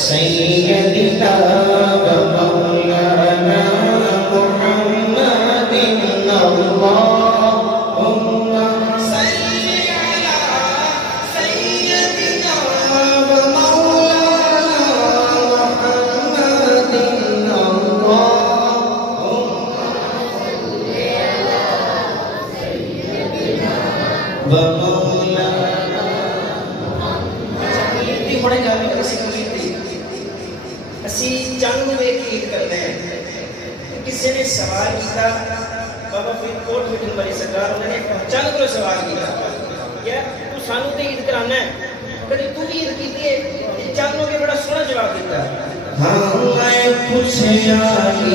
सय्यदना व मौलाना मुहम्मदिन अल्लाहुम्मा सल्लि अला सय्यदिना व मौलाना मुहम्मदिन अल्लाहुम्मा सल्लि अला सय्यदिना व मौलाना मुहम्मद पढ़े जावे असी चंद वेख ईद करते हैं। किसी ने सवाल किया बाबा फरीदकोट मीटिंग वाली सरकार उन्होंने चंद को सवाल किया क्या तू सानू तो ईद कराना है कभी तू भी ईद की है चंद के बड़ा सोहना जवाब दिता हाँ मैं पूछया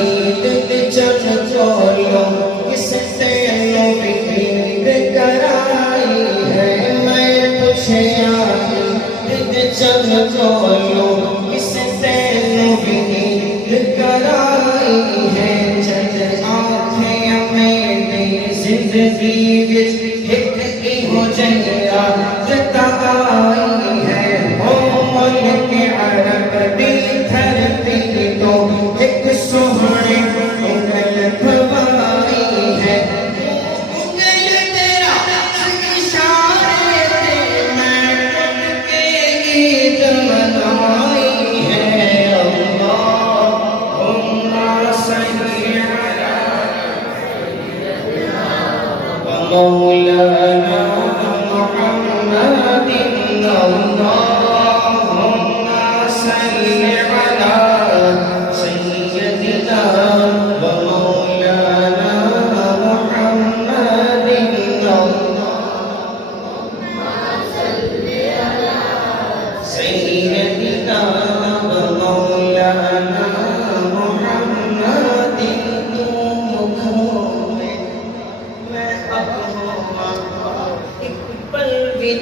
ईद ते चंद बोलो किसने लो भी ईद कराई है मैं पूछया ईद ते चंद बोलो किसने कराई है चंद आँखें मेरी जिंदगी विच एक ही हो जया जताई है ओ मुल्क अरब दी धरती तो एक सोहने उंगल भवाई है उंगल तेरा इशारे से मैं के ईद मनाई है मौलाना मुहम्मदिन अल्लाहुम्मा सल्लि अला सय्यदिना व मौलाना मुहम्मदिन अल्लाहुम्मा सल्लि अला सय्यदिना व मौलाना मुहम्मदिन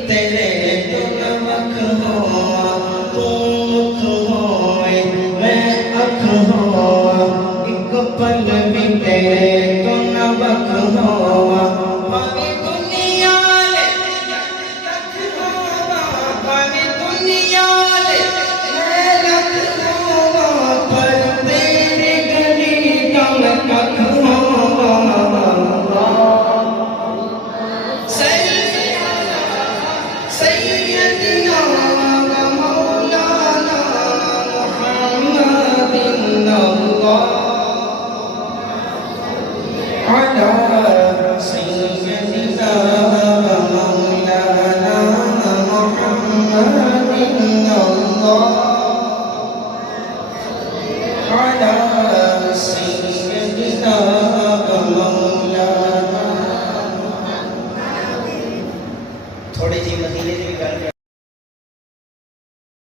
तेरे तू नमक हो तू मुख होए मैं अख हो एक पल भी तेरे तू नमक हो पावे दुनिया ले लख हो पावे दुनिया ले लख हो पर तेरे गली कम कख हो सय्यदना व मौलाना मुहम्मदिन अल्लाहुम्मा अला सय्यदना व मौलाना मुहम्मदिन अल्लाहुम्मा अला सय्यदना व मौलाना थोड़ी जी मदीने की गल